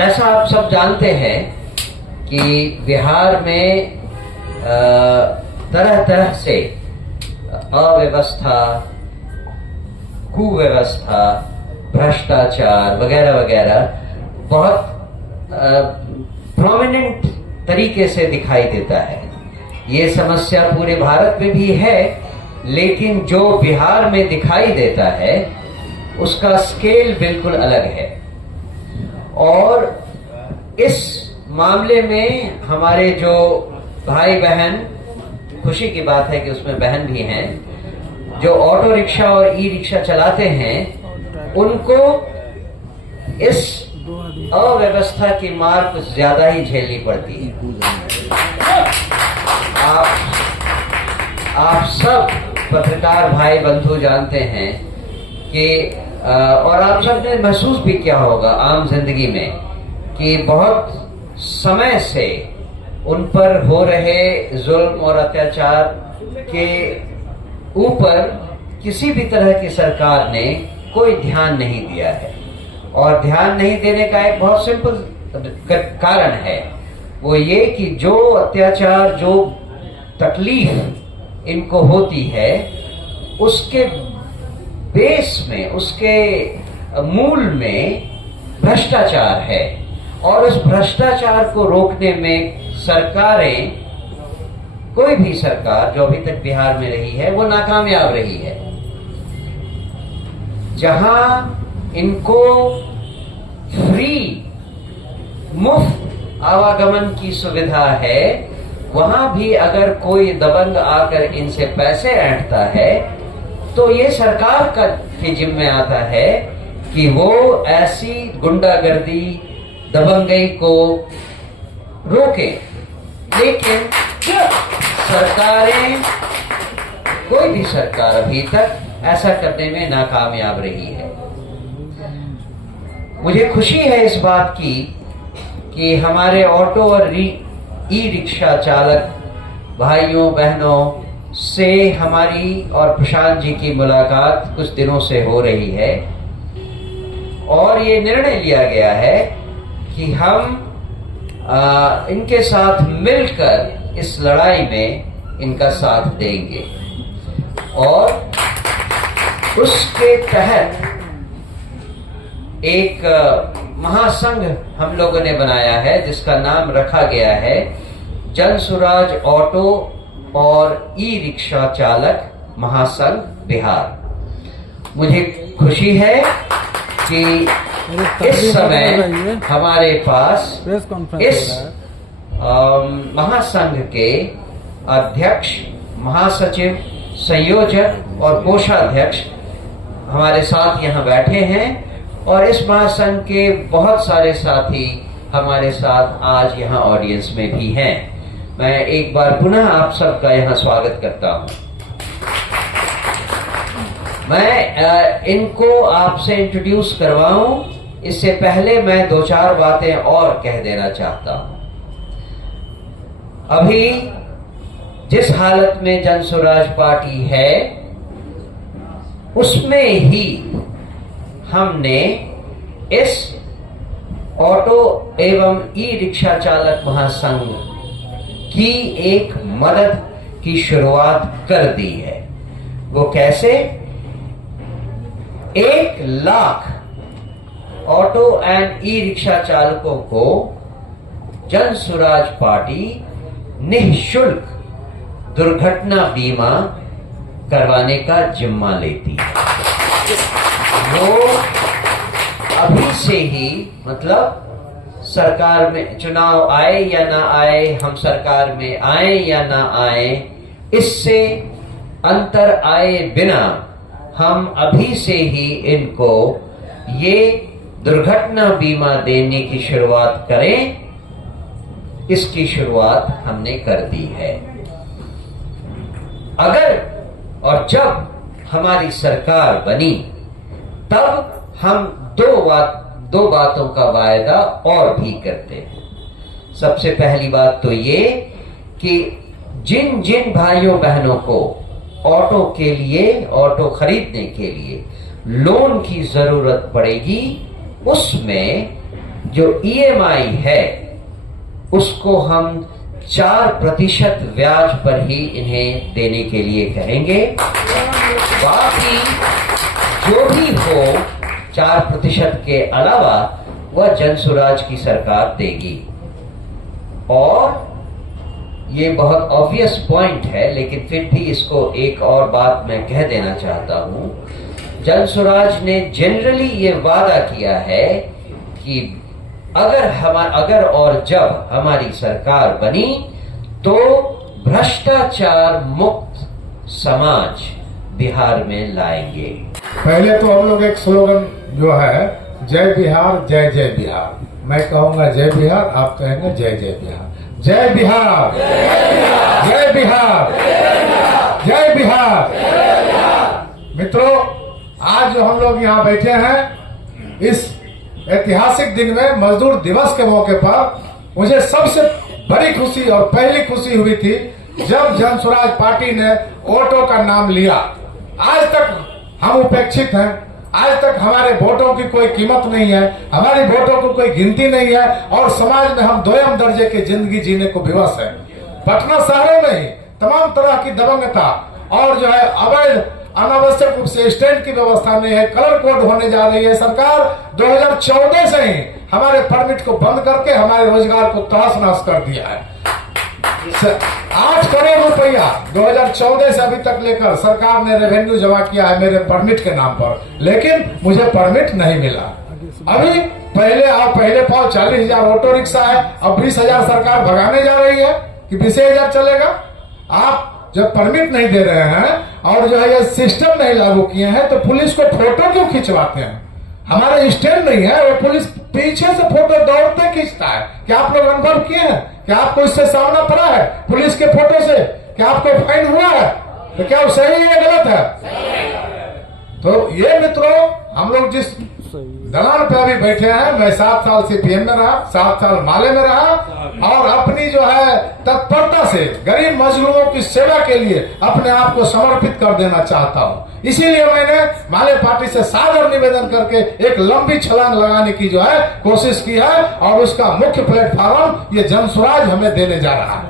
जैसा आप सब जानते हैं कि बिहार में तरह तरह से अव्यवस्था, कुव्यवस्था, भ्रष्टाचार वगैरह वगैरह बहुत प्रोमिनेंट तरीके से दिखाई देता है। ये समस्या पूरे भारत में भी है, लेकिन जो बिहार में दिखाई देता है उसका स्केल बिल्कुल अलग है। और इस मामले में हमारे जो भाई बहन, खुशी की बात है कि उसमें बहन भी हैं, जो ऑटो रिक्शा और ई रिक्शा चलाते हैं, उनको इस अव्यवस्था की मार कुछ ज्यादा ही झेलनी पड़ती है। आप सब पत्रकार भाई बंधु जानते हैं कि और आप सब ने महसूस भी किया होगा आम जिंदगी में कि बहुत समय से उन पर हो रहे जुल्म और अत्याचार के ऊपर किसी भी तरह की सरकार ने कोई ध्यान नहीं दिया है। और ध्यान नहीं देने का एक बहुत सिंपल कारण है, वो ये कि जो अत्याचार, जो तकलीफ इनको होती है, उसके बेस में, उसके मूल में भ्रष्टाचार है। और उस भ्रष्टाचार को रोकने में सरकारें, कोई भी सरकार जो अभी तक बिहार में रही है, वो नाकामयाब रही है। जहां इनको फ्री, मुफ्त आवागमन की सुविधा है, वहां भी अगर कोई दबंग आकर इनसे पैसे ऐंठता है तो ये सरकार के जिम्मे आता है कि वो ऐसी गुंडागर्दी, दबंगई को रोके। लेकिन सरकारें, कोई भी सरकार अभी तक ऐसा करने में नाकामयाब रही है। मुझे खुशी है इस बात की कि हमारे ऑटो और ई रिक्शा चालक भाइयों बहनों से हमारी और प्रशांत जी की मुलाकात कुछ दिनों से हो रही है, और ये निर्णय लिया गया है कि हम इनके साथ मिलकर इस लड़ाई में इनका साथ देंगे। और उसके तहत एक महासंघ हम लोगों ने बनाया है, जिसका नाम रखा गया है जनसुराज ऑटो और ई रिक्शा चालक महासंघ बिहार। मुझे खुशी है कि इस समय हमारे पास इस महासंघ के अध्यक्ष, महासचिव, संयोजक और कोषाध्यक्ष हमारे साथ यहाँ बैठे हैं, और इस महासंघ के बहुत सारे साथी हमारे साथ आज यहाँ ऑडियंस में भी हैं। मैं एक बार पुनः आप सबका यहाँ स्वागत करता हूँ। मैं इनको आपसे इंट्रोड्यूस करवाऊं, इससे पहले मैं दो चार बातें और कह देना चाहता हूं। अभी जिस हालत में जनसुराज पार्टी है, उसमें ही हमने इस ऑटो एवं ई रिक्शा चालक महासंघ की एक मदद की शुरुआत कर दी है। वो कैसे? 1 lakh auto and e rickshaw चालकों को जनसुराज पार्टी निःशुल्क दुर्घटना बीमा करवाने का जिम्मा लेती है। वो अभी से ही, मतलब सरकार में चुनाव आए या ना आए, हम सरकार में आए या ना आए, इससे अंतर आए बिना हम अभी से ही इनको ये दुर्घटना बीमा देने की शुरुआत करें। इसकी शुरुआत हमने कर दी है। अगर और जब हमारी सरकार बनी, तब हम दो बातों का वायदा और भी करते हैं। सबसे पहली बात तो ये कि जिन जिन भाइयों बहनों को ऑटो के लिए, ऑटो खरीदने के लिए लोन की जरूरत पड़ेगी, उसमें जो EMI है उसको हम 4% ब्याज पर ही इन्हें देने के लिए कहेंगे। बाकी जो भी हो 4% के अलावा वह जनसुराज की सरकार देगी। और ये बहुत ऑब्वियस पॉइंट है, लेकिन फिर भी इसको एक और बात मैं कह देना चाहता हूं। जनसुराज ने जनरली ये वादा किया है कि अगर और जब हमारी सरकार बनी तो भ्रष्टाचार मुक्त समाज बिहार में लाएंगे। पहले तो हम लोग एक स्लोगन जो है जय बिहार जय जय बिहार, मैं कहूंगा जय बिहार, आप कहेंगे जय जय बिहार। जय बिहार, जय बिहार, जय बिहार। मित्रों, आज जो हम लोग यहाँ बैठे हैं इस ऐतिहासिक दिन में मजदूर दिवस के मौके पर मुझे सबसे बड़ी खुशी और पहली खुशी हुई थी जब जनसुराज पार्टी ने ऑटो का नाम लिया। आज तक हम उपेक्षित हैं, आज तक हमारे वोटों की कोई कीमत नहीं है, हमारी वोटों को कोई गिनती नहीं है और समाज में हम दोयम दर्जे की जिंदगी जीने को विवश है। पटना शहरों में ही तमाम तरह की दबंगता और जो है अवैध अनावश्यक रूप से स्टैंड की व्यवस्था नहीं है, कलर कोड होने जा रही है। सरकार 2014 से ही हमारे परमिट को बंद करके हमारे रोजगार को तहस नहस कर दिया है। 8 करोड़ रुपया 2014 से अभी तक लेकर सरकार ने रेवेन्यू जमा किया है मेरे परमिट के नाम पर, लेकिन मुझे परमिट नहीं मिला। अभी पहले पाओ 40,000 ऑटो रिक्शा है, अब 20,000 सरकार भगाने जा रही है कि 20,000 चलेगा। आप जब परमिट नहीं दे रहे हैं और जो है ये सिस्टम नहीं लागू किए हैं तो पुलिस को फोटो क्यों खिंचवाते हैं? हमारा स्टैंड नहीं है, वो पुलिस पीछे से फोटो दौड़ते खींचता है। क्या आप लोग अनुभव किए हैं? क्या आपको इससे सामना पड़ा है पुलिस के फोटो से? क्या आपको फाइन हुआ है? तो क्या वो सही है गलत है? तो ये मित्रों, हम लोग जिस दलान पे अभी बैठे हैं, मैं 7 साल CPM में रहा, 7 साल माले में रहा और अपनी जो है तत्परता से गरीब मजलूमों की सेवा के लिए अपने आप को समर्पित कर देना चाहता हूँ। इसीलिए मैंने माले पार्टी से सादर निवेदन करके एक लंबी छलांग लगाने की जो है कोशिश की है और उसका मुख्य प्लेटफॉर्म ये जनसुराज हमें देने जा रहा है।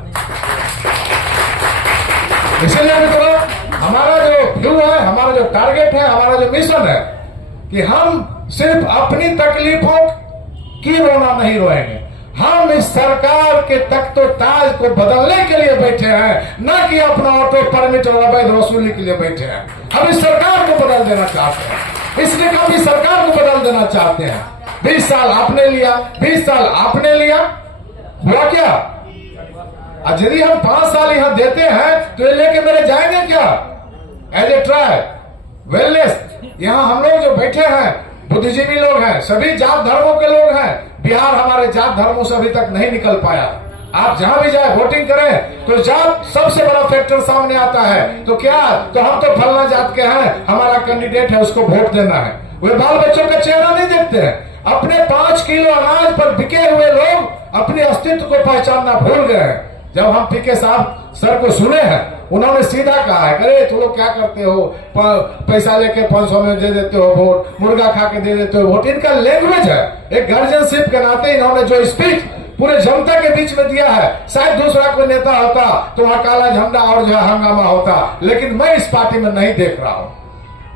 इसलिए मित्रों, हमारा जो व्यू है, हमारा जो टारगेट है, हमारा जो मिशन है कि हम सिर्फ अपनी तकलीफों की रोना नहीं रोएंगे, हम इस सरकार के तख्तो ताज को बदलने के लिए बैठे हैं, न कि अपना ऑटो परमिट और अवैध वसूली के लिए बैठे हैं। हम इस सरकार को बदल देना चाहते हैं, इसलिए हम इस सरकार को बदल देना चाहते हैं। 20 साल आपने लिया, 20 साल आपने लिया, हुआ क्या? यदि हम 5 साल यहाँ देते हैं तो ये लेके मेरे जाएंगे क्या? एज ए ट्राई वेलनेस, यहाँ हम लोग जो बैठे हैं बुद्धिजीवी लोग हैं, सभी जात धर्मों के लोग हैं। बिहार हमारे जात धर्मों से अभी तक नहीं निकल पाया। आप जहां भी जाए वोटिंग करें तो जात सबसे बड़ा फैक्टर सामने आता है। तो क्या, तो हम तो फलना जात के हैं, हमारा कैंडिडेट है, उसको वोट देना है। वे बाल बच्चों का चेहरा नहीं देखते हैं। अपने 5 किलो अनाज पर बिके हुए लोग अपने अस्तित्व को पहचानना भूल गए हैं। जब हम पीके साहब सर को सुने हैं, उन्होंने सीधा कहा है, अरे तुम लोग क्या करते हो, पैसा लेके 500 में दे देते हो वोट, मुर्गा खा के दे देते हो वोट। इनका लैंग्वेज है। एक गार्जियनशिप के नाते इन्होंने जो स्पीच पूरे जनता के बीच में दिया है, शायद दूसरा कोई नेता होता तो वहां काला झंडा और जो हंगामा होता, लेकिन मैं इस पार्टी में नहीं देख रहा हूं।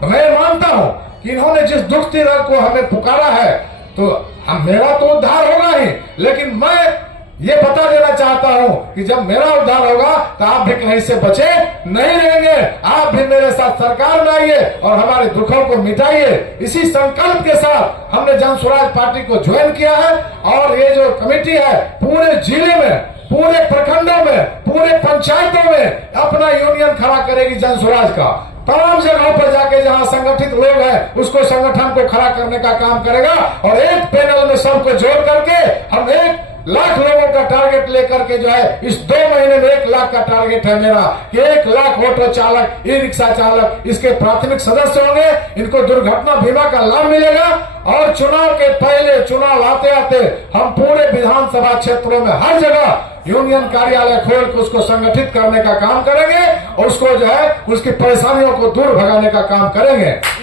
तो मैं मानता हूं कि इन्होंने जिस दुख तीर को हमें पुकारा है तो मेरा तो उद्धार होगा ही, लेकिन मैं ये बता देना चाहता हूं कि जब मेरा उद्धार होगा तो आप भी कहीं से बचे नहीं रहेंगे। आप भी मेरे साथ सरकार में आइए और हमारे दुखों को मिटाइए। इसी संकल्प के साथ हमने जनसुराज पार्टी को ज्वाइन किया है और ये जो कमेटी है पूरे जिले में, पूरे प्रखंडों में, पूरे पंचायतों में अपना यूनियन खड़ा करेगी जनसुराज का। तमाम जगहों पर जाके जहां संगठित लोग हैं उसको संगठन को खड़ा करने का काम करेगा और एक पैनल में सबको जोड़ करके हम 1 लाख लोगों का टारगेट लेकर के जो है इस 2 महीने में 1 लाख का टारगेट है मेरा कि 1 लाख ऑटो चालक, ई रिक्शा चालक इसके प्राथमिक सदस्य होंगे। इनको दुर्घटना बीमा का लाभ मिलेगा और चुनाव के पहले, चुनाव आते आते हम पूरे विधानसभा क्षेत्रों में हर जगह यूनियन कार्यालय खोल के उसको संगठित करने का काम करेंगे और उसको जो है उसकी परेशानियों को दूर भगाने का काम करेंगे।